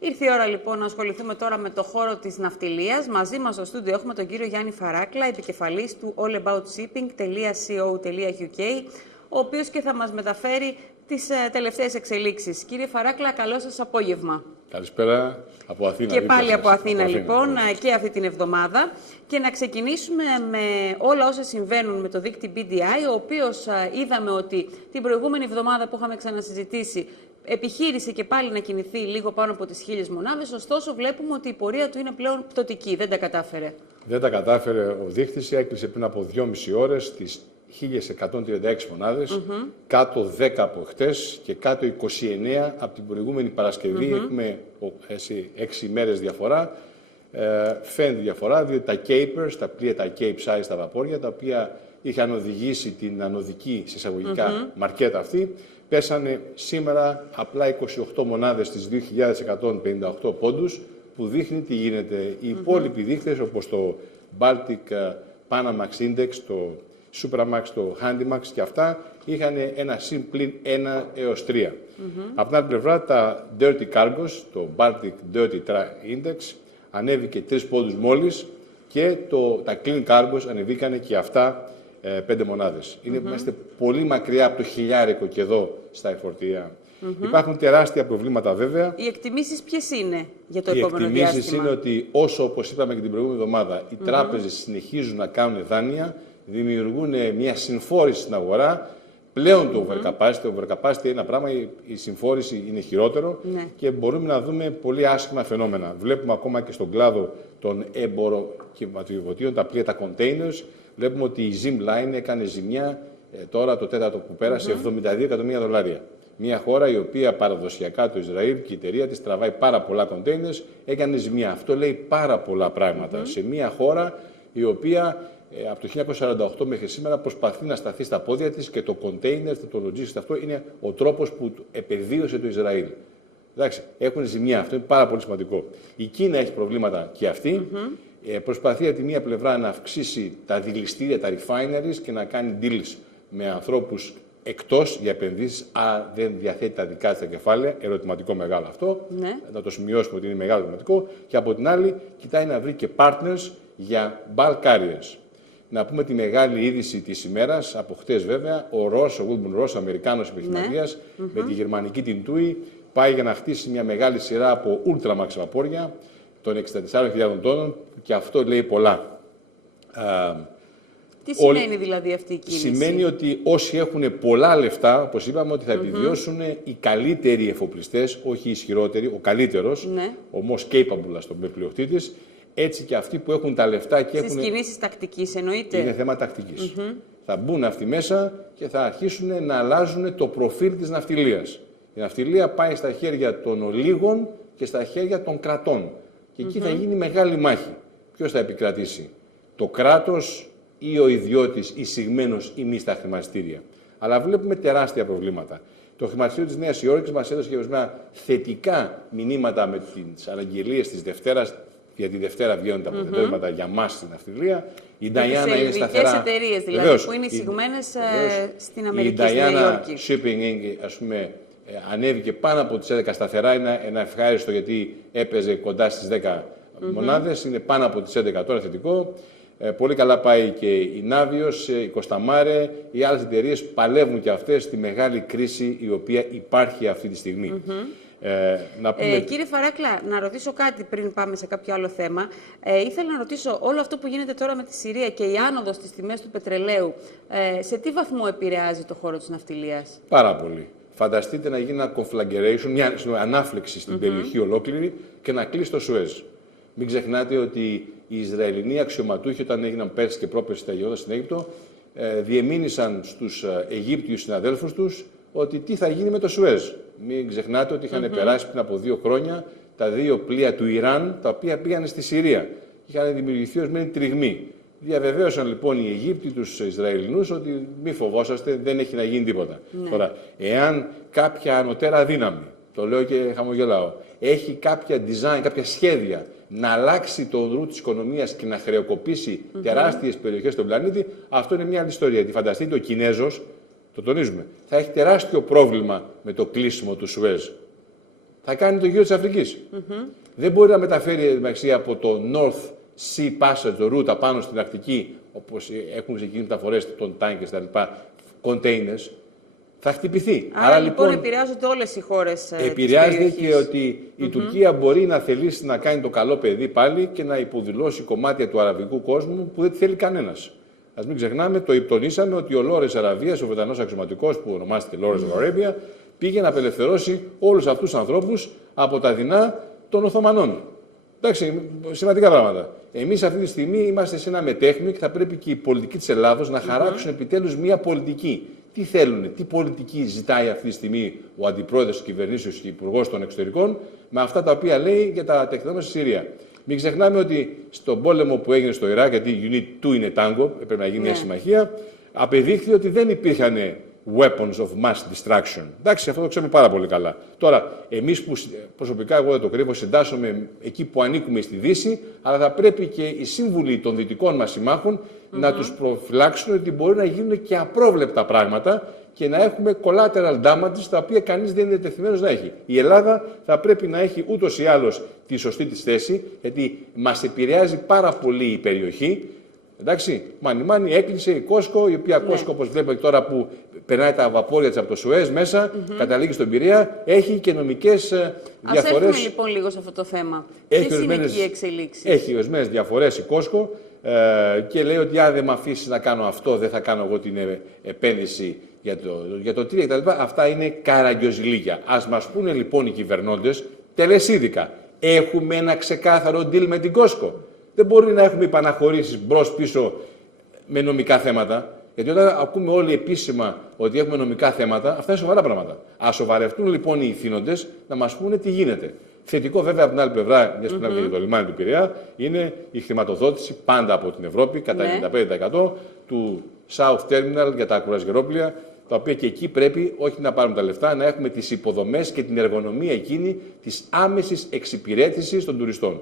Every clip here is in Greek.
Ήρθε η ώρα λοιπόν να ασχοληθούμε τώρα με το χώρο της ναυτιλίας. Μαζί μας στο στούντιο έχουμε τον κύριο Γιάννη Φαράκλα, επικεφαλής του allaboutShipping.co.uk, ο οποίος και θα μας μεταφέρει τις τελευταίες εξελίξεις. Κύριε Φαράκλα, καλό σας απόγευμα. Καλησπέρα από Αθήνα. Και πάλι από Αθήνα λοιπόν, και αυτή την εβδομάδα. Και να ξεκινήσουμε με όλα όσα συμβαίνουν με το δίκτυο BDI, ο οποίος είδαμε ότι την προηγούμενη εβδομάδα που είχαμε ξανασυζητήσει, επιχείρησε και πάλι να κινηθεί λίγο πάνω από τις 1.000 μονάδες, ωστόσο βλέπουμε ότι η πορεία του είναι πλέον πτωτική, δεν τα κατάφερε. Δεν τα κατάφερε ο δείκτης, έκλεισε πριν από 2,5 ώρες τις 1.136 μονάδες, κάτω 10 από χτες και κάτω 29 από την προηγούμενη Παρασκευή. Έχουμε 6 ημέρες διαφορά. Φαίνεται διαφορά, διότι τα capers, τα πλοία, τα cape size, τα βαπόρια, τα οποία είχαν οδηγήσει την ανωδική εισαγωγικά μαρκέτα αυτή, πέσανε σήμερα απλά 28 μονάδες στις 2.158 πόντους, που δείχνει τι γίνεται. Οι υπόλοιποι δείκτες, όπως το Baltic Panamax Index, το Supramax, το Handymax και αυτά, είχαν ένα συν πλην 1 έως 3. Από την άλλη πλευρά, τα Dirty Cargos, το Baltic Dirty Index, ανέβηκε 3 πόντους μόλις και τα Clean Cargos ανεβήκανε και αυτά 5 μονάδες. Είμαστε πολύ μακριά από το χιλιάρικο και εδώ στα εφορτία. Υπάρχουν τεράστια προβλήματα βέβαια. Οι εκτιμήσεις ποιες είναι για το επόμενο διάστημα? Οι εκτιμήσεις είναι ότι όσο, όπως είπαμε και την προηγούμενη εβδομάδα, οι τράπεζες συνεχίζουν να κάνουν δάνεια, δημιουργούν μια συμφόρηση στην αγορά. Πλέον το overcapacity είναι ένα πράγμα, η συμφόρηση είναι χειρότερο και μπορούμε να δούμε πολύ άσχημα φαινόμενα. Βλέπουμε ακόμα και στον κλάδο των εμποροκυματοβιωτίων, τα πλοία, τα containers, βλέπουμε ότι η Zim Line έκανε ζημιά τώρα το τέταρτο που πέρασε, $72 εκατομμύρια. Μια χώρα η οποία παραδοσιακά το Ισραήλ και η εταιρεία της τραβάει πάρα πολλά containers, έκανε ζημιά. Αυτό λέει πάρα πολλά πράγματα σε μια χώρα η οποία από το 1948 μέχρι σήμερα προσπαθεί να σταθεί στα πόδια της και το container, το logistics αυτό είναι ο τρόπος που επεδίωσε το Ισραήλ. Εντάξει, έχουν ζημιά, αυτό είναι πάρα πολύ σημαντικό. Η Κίνα έχει προβλήματα και αυτή. Προσπαθεί από τη μία πλευρά να αυξήσει τα δηληστήρια, τα refineries και να κάνει deals με ανθρώπους εκτός για επενδύσεις, δεν διαθέτει τα δικά της τα κεφάλαια, ερωτηματικό μεγάλο αυτό, να το σημειώσουμε ότι είναι μεγάλο ερωτηματικό, και από την άλλη κοιτάει να βρει και partners για bulk carriers. Να πούμε τη μεγάλη είδηση της ημέρας, από χτες βέβαια, ο Wilbur Ross, ο Αμερικάνος επιχειρηματίας, με τη γερμανική την TUI, πάει για να χτίσει μια μεγάλη σειρά από ultramax βαπόρια των 64.000 τόνων, και αυτό λέει πολλά. Τι σημαίνει δηλαδή αυτή η κίνηση? Σημαίνει ότι όσοι έχουν πολλά λεφτά, όπως είπαμε, ότι θα επιβιώσουν οι καλύτεροι εφοπλιστές, όχι οι ισχυρότεροι, ο καλύτερος, ο most capable, ας το πούμε, πλειοκτήτης, έτσι και αυτοί που έχουν τα λεφτά και στις κινήσεις τακτικής εννοείται. Είναι θέμα τακτικής. Θα μπουν αυτοί μέσα και θα αρχίσουν να αλλάζουν το προφίλ της ναυτιλίας. Η ναυτιλία πάει στα χέρια των ολίγων και στα χέρια των κρατών. Και εκεί θα γίνει μεγάλη μάχη. Ποιος θα επικρατήσει, το κράτος ή ο ιδιώτης εισηγμένος ή μη στα χρηματιστήρια? Αλλά βλέπουμε τεράστια προβλήματα. Το χρηματιστήριο της Νέας Υόρκης μας έδωσε και ορισμένα θετικά μηνύματα με τις αναγγελίες της Δευτέρας. Για τη Δευτέρα βγαίνουν τα αποτελέσματα για μας στην ναυτιλία. Η Diana είναι σταθερά. Οι εταιρείες δηλαδή που είναι εισηγμένες στην Αμερική, στη Νέα Υόρκη. Η Shipping Inc., ας πούμε, ανέβηκε πάνω από τις 11 σταθερά. Είναι ένα ευχάριστο, γιατί έπαιζε κοντά στις 10 μονάδες. Είναι πάνω από τις 11 τώρα, θετικό. Πολύ καλά πάει και η Navios, η Costamare. Οι άλλες εταιρείες παλεύουν και αυτές στη μεγάλη κρίση η οποία υπάρχει αυτή τη στιγμή. Κύριε Φαράκλα, να ρωτήσω κάτι πριν πάμε σε κάποιο άλλο θέμα. Ήθελα να ρωτήσω, όλο αυτό που γίνεται τώρα με τη Συρία και η άνοδος στις τιμές του πετρελαίου, σε τι βαθμό επηρεάζει το χώρο της ναυτιλίας? Πάρα πολύ. Φανταστείτε να γίνει ένα conflagration, μια ανάφλεξη στην περιοχή ολόκληρη και να κλείσει το Σουέζ. Μην ξεχνάτε ότι οι Ισραηλινοί αξιωματούχοι, όταν έγιναν πέρσι και πρόπερσι τα γεγονότα στην Αίγυπτο, διεμήνυσαν στους Αιγύπτιους συναδέλφους τους ότι τι θα γίνει με το Σουέζ. Μην ξεχνάτε ότι είχαν περάσει πριν από 2 χρόνια τα 2 πλοία του Ιράν, τα οποία πήγαν στη Συρία. Είχαν δημιουργηθεί ορισμένοι τριγμοί. Διαβεβαίωσαν λοιπόν οι Αιγύπτιοι τους Ισραηλινούς ότι μη φοβόσαστε, δεν έχει να γίνει τίποτα. Τώρα, εάν κάποια ανωτέρα δύναμη, το λέω και χαμογελάω, έχει κάποια design, κάποια σχέδια να αλλάξει το ρου της οικονομίας και να χρεοκοπήσει τεράστιες περιοχές στον πλανήτη, αυτό είναι μια άλλη ιστορία. Γιατί φανταστείτε, ο Κινέζος, το τονίζουμε, θα έχει τεράστιο πρόβλημα με το κλείσιμο του Σουέζ. θα κάνει το γύρο της Αφρικής. Δεν μπορεί να μεταφέρει από το North Sea Passage, το route απάνω στην Αρκτική, όπως έχουν ξεκινήσει μεταφορές των τάγκες κτλ. Containers, θα χτυπηθεί. Άρα λοιπόν επηρεάζονται όλες οι χώρες. Επηρεάζεται και ότι η Τουρκία μπορεί να θελήσει να κάνει το καλό παιδί πάλι και να υποδηλώσει κομμάτια του αραβικού κόσμου που δεν θέλει κανένας. Ας μην ξεχνάμε, το υπτονίσαμε ότι ο Λόρες Αραβίας, ο Βρετανός αξιωματικός που ονομάζεται Lawrence of Arabia, πήγε να απελευθερώσει όλους αυτούς τους ανθρώπους από τα δεινά των Οθωμανών. Εντάξει, σημαντικά πράγματα. Εμείς αυτή τη στιγμή είμαστε σε ένα μετέχμιο και θα πρέπει και οι πολιτικοί της Ελλάδος να χαράξουν επιτέλους μια πολιτική. Τι θέλουν, τι πολιτική ζητάει αυτή τη στιγμή ο αντιπρόεδρος της κυβερνήσεως και υπουργός των εξωτερικών με αυτά τα οποία λέει για τα τεκτενόμενα στη Συρία. Μην ξεχνάμε ότι στον πόλεμο που έγινε στο Ιράκ, γιατί Unit 2 είναι τάγκο, πρέπει να γίνει μια συμμαχία, απεδείχθη ότι δεν υπήρχαν weapons of mass destruction. Εντάξει, αυτό το ξέρουμε πάρα πολύ καλά. Τώρα, εμείς που προσωπικά, εγώ δεν το κρύβω, συντάσσομαι εκεί που ανήκουμε στη Δύση, αλλά θα πρέπει και οι σύμβουλοι των δυτικών μας συμμάχων να τους προφυλάξουν ότι μπορεί να γίνουν και απρόβλεπτα πράγματα και να έχουμε collateral damages τα οποία κανείς δεν είναι διατεθειμένος να έχει. Η Ελλάδα θα πρέπει να έχει ούτως ή άλλως τη σωστή της θέση, γιατί μας επηρεάζει πάρα πολύ η περιοχή. Εντάξει, μάνι έκλεισε η Κόσκο, η οποία Κόσκο, όπως βλέπετε τώρα που περνάει τα βαπόρια της από το Σουέζ μέσα, καταλήγει στον Πειραιά, έχει και νομικές διαφορές. Ας έρθουμε λοιπόν λίγο σε αυτό το θέμα. Ποιες είναι οι εξελίξεις? Έχει ορισμένες διαφορές η Κόσκο και λέει ότι αν δεν με αφήσει να κάνω αυτό, δεν θα κάνω εγώ την επένδυση για το 3 κτλ. Αυτά είναι καραγκιοζηλίκια. Ας μας πούνε λοιπόν οι κυβερνώντες τελεσίδικα. Έχουμε ένα ξεκάθαρο deal με την Κόσκο. Δεν μπορεί να έχουμε υπαναχωρήσεις μπρος-πίσω με νομικά θέματα. Γιατί όταν ακούμε όλοι επίσημα ότι έχουμε νομικά θέματα, αυτά είναι σοβαρά πράγματα. Ας σοβαρευτούν λοιπόν οι ηθήνοντες να μας πούνε τι γίνεται. Θετικό, βέβαια, από την άλλη πλευρά, μιας που μιλάμε για το λιμάνι του Πειραιά, είναι η χρηματοδότηση πάντα από την Ευρώπη κατά 95% του South Terminal για τα κουρασγερόπλια, τα οποία και εκεί πρέπει όχι να πάρουμε τα λεφτά, να έχουμε τις υποδομές και την εργονομία εκείνη της άμεσης εξυπηρέτησης των τουριστών.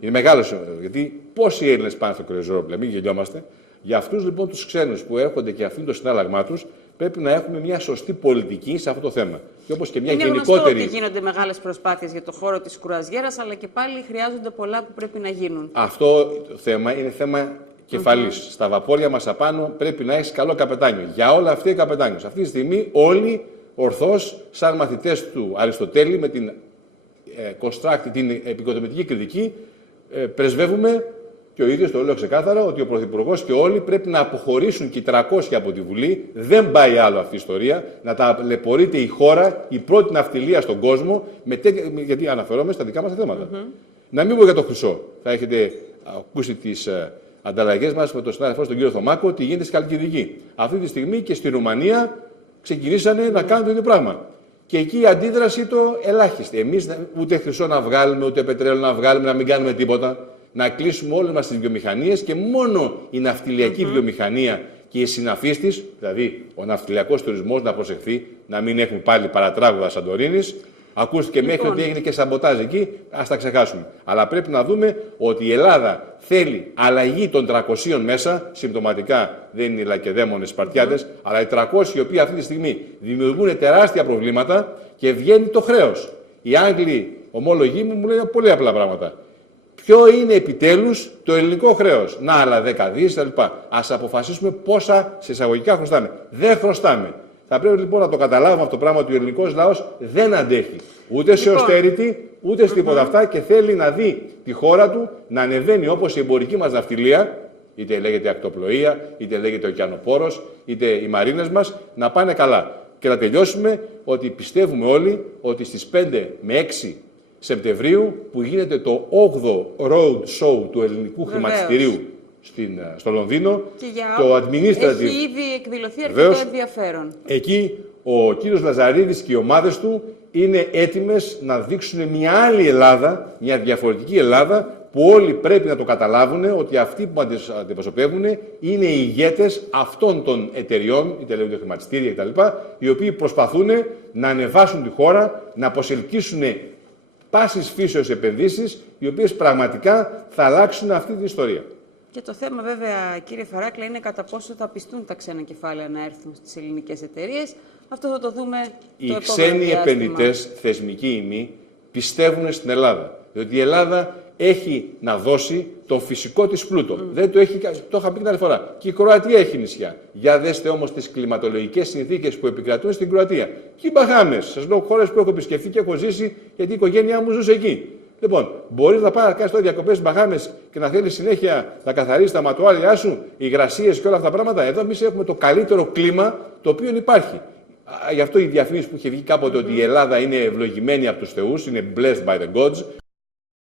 Είναι μεγάλο, γιατί πόσοι Έλληνες πάνε στο κουρασγερόπλια, μην γελιόμαστε. Για αυτούς λοιπόν τους ξένους που έρχονται και αφήνουν το συνάλλαγμά τους, πρέπει να έχουμε μια σωστή πολιτική σε αυτό το θέμα. Και όπως και μια είναι γενικότερη. γνωστό ότι γίνονται μεγάλες προσπάθειες για το χώρο της κουρασγέρας, αλλά και πάλι χρειάζονται πολλά που πρέπει να γίνουν. Αυτό το θέμα είναι θέμα κεφαλής. Στα βαπόρια μας απάνω πρέπει να έχεις καλό καπετάνιο. Για όλα αυτή η καπετάνιος. Αυτή τη στιγμή όλοι ορθώς, σαν μαθητές του Αριστοτέλη, με την την επικοδομητική κριτική, πρεσβεύουμε. Και ο ίδιος το λέω ξεκάθαρα ότι ο Πρωθυπουργός και όλοι πρέπει να αποχωρήσουν και οι 300 από τη Βουλή. Δεν πάει άλλο αυτή η ιστορία. Να ταλαιπωρείται η χώρα, η πρώτη ναυτιλία στον κόσμο, γιατί αναφερόμαστε στα δικά μας θέματα. Να μην πω για το χρυσό. Θα έχετε ακούσει τις ανταλλαγές μας με τον συνάδελφο τον κύριο Θωμάκο, τι γίνεται στη Χαλκιδική. Αυτή τη στιγμή και στη Ρουμανία ξεκινήσανε να κάνουν το ίδιο πράγμα. Και εκεί η αντίδραση το ελάχιστη. Εμείς ούτε χρυσό να βγάλουμε, ούτε πετρέλαιο να βγάλουμε, να μην κάνουμε τίποτα. Να κλείσουμε όλες μας τις βιομηχανίες και μόνο η ναυτιλιακή βιομηχανία και οι συναφείς της, δηλαδή ο ναυτιλιακός τουρισμός, να προσεχθεί, να μην έχουμε πάλι παρατράγουδα Σαντορίνης. Ακούστηκε μέχρι ότι έγινε και σαμποτάζ εκεί, ας τα ξεχάσουμε. Αλλά πρέπει να δούμε ότι η Ελλάδα θέλει αλλαγή των 300 μέσα, συμπτωματικά δεν είναι οι λακεδαίμονες Σπαρτιάτες, αλλά οι 300 οι οποίοι αυτή τη στιγμή δημιουργούν τεράστια προβλήματα και βγαίνει το χρέος. Οι Άγγλοι ομόλογοι μου λένε πολύ απλά πράγματα. Ποιο είναι επιτέλους το ελληνικό χρέος? Να, άλλα 10 δις, κτλ. Ας αποφασίσουμε πόσα σε εισαγωγικά χρωστάμε. Δεν χρωστάμε. Θα πρέπει λοιπόν να το καταλάβουμε αυτό το πράγμα ότι ο ελληνικός λαός δεν αντέχει ούτε σε austerity, ούτε σε τίποτα αυτά και θέλει να δει τη χώρα του να ανεβαίνει όπως η εμπορική μας ναυτιλία, είτε λέγεται ακτοπλοεία, είτε λέγεται ωκεανοπόρος, είτε οι μαρίνες μας, να πάνε καλά. Και να τελειώσουμε ότι πιστεύουμε όλοι ότι στις 5 με 6 Σεπτεμβρίου που γίνεται το 8ο road show του ελληνικού χρηματιστηρίου στο Λονδίνο. Το administrative. Έχει ήδη εκδηλωθεί αρκετό ενδιαφέρον. Εκεί ο κύριος Λαζαρίδης και οι ομάδες του είναι έτοιμες να δείξουν μια άλλη Ελλάδα, μια διαφορετική Ελλάδα, που όλοι πρέπει να το καταλάβουν ότι αυτοί που αντιπροσωπεύουν είναι οι ηγέτες αυτών των εταιριών, είτε λέγονται χρηματιστήρια κτλ., οι οποίοι προσπαθούν να ανεβάσουν τη χώρα, να προσελκύσουν πάσης φύσεως επενδύσεις, οι οποίες πραγματικά θα αλλάξουν αυτή την ιστορία. Και το θέμα βέβαια, κύριε Φαράκλα, είναι κατά πόσο θα πιστούν τα ξένα κεφάλαια να έρθουν στις ελληνικές εταιρείες. Αυτό θα το δούμε το επόμενο διάστημα. Οι ξένοι επενδυτές, θεσμικοί ημί, πιστεύουν στην Ελλάδα. Διότι η Ελλάδα έχει να δώσει τον φυσικό της πλούτο. Δεν το έχει, το είχα πει την άλλη φορά. Και η Κροατία έχει νησιά. Για δέστε όμως τις κλιματολογικές συνθήκες που επικρατούν στην Κροατία. Και οι Μπαχάμες. Σας λέω χώρες που έχω επισκεφθεί και έχω ζήσει, γιατί η οικογένειά μου ζούσε εκεί. Λοιπόν, μπορείς να πάει να κάνεις τώρα διακοπές στις Μπαχάμες και να θέλεις συνέχεια να καθαρίσεις τα ματουάλια σου, υγρασίες και όλα αυτά τα πράγματα. Εδώ εμείς έχουμε το καλύτερο κλίμα το οποίο υπάρχει. Γι' αυτό η διαφήμιση που είχε βγει κάποτε ότι η Ελλάδα είναι ευλογημένη από τους θεούς, είναι blessed by the gods.